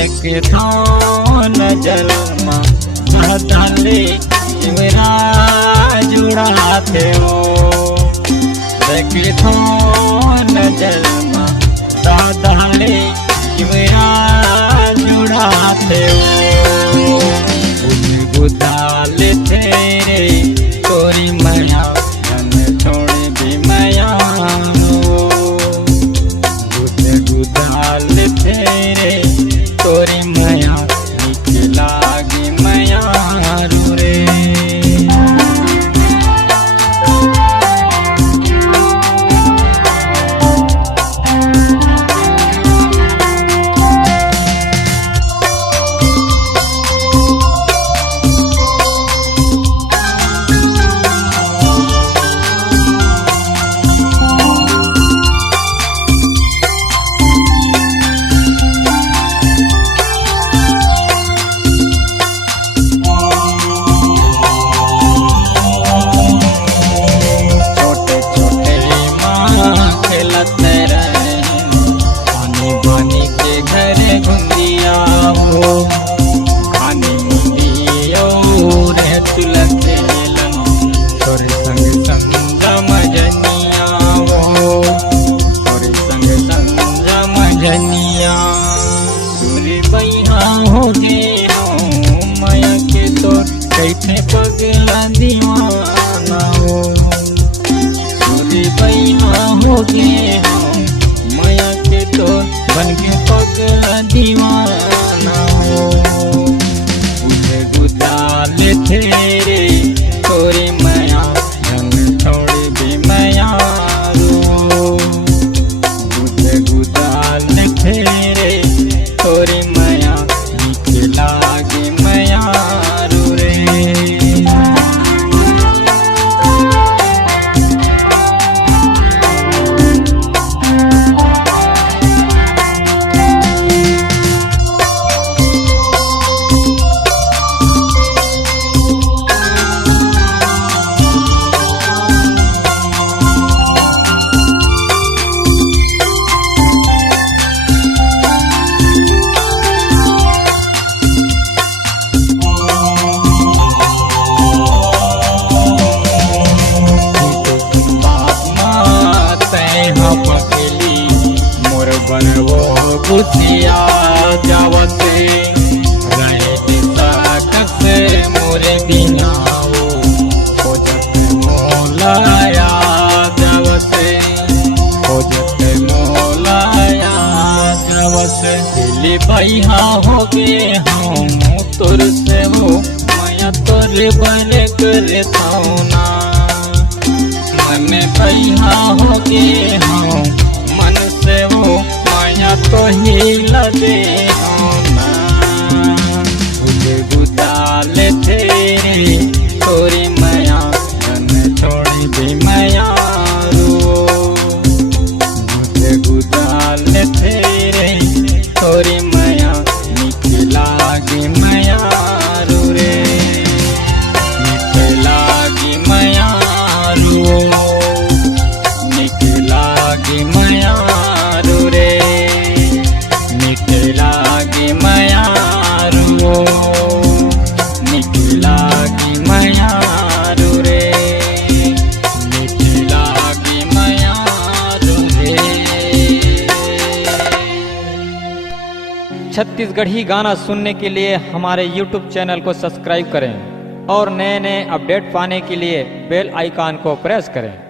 देखे थो नजर में बदले मेरा जुड़ा थे देखे थो नजर में बदले मेरा जुड़ा थे गुदाल तेरे तोरी माया मन छोड़ भी माया गुदाल तेरे तोरी माया लागी माया रे कैसे पगला दीवाना हो सूरी बैना हो गे माया के तो बन के पगला दीवाना हो उसे गुदाल तेरे तोरी माया धन छोड़ भी माया रो उसे गुदाल तेरे तोरी माया लागे माया बुतिया जावते रहे से मोरे बिना खोजत मोलाया जावते खोजत मोलाया जावते दिली भैया हो गे हम तोर से वो माया तोरे बन करे ना मन भैया हो गे हम मन से वो तो ही लगे गुदाल तेरे तोरी माया धन छोड़ भी माया रो गुदाल तेरे तोरी माया लागी माया रो रे लागी माया रो लागी माया रो रे लागी माया रो लागी माया रो रे लागी माया रो रे। छत्तीसगढ़ी गाना सुनने के लिए हमारे YouTube चैनल को सब्सक्राइब करें और नए नए अपडेट पाने के लिए बेल आइकॉन को प्रेस करें।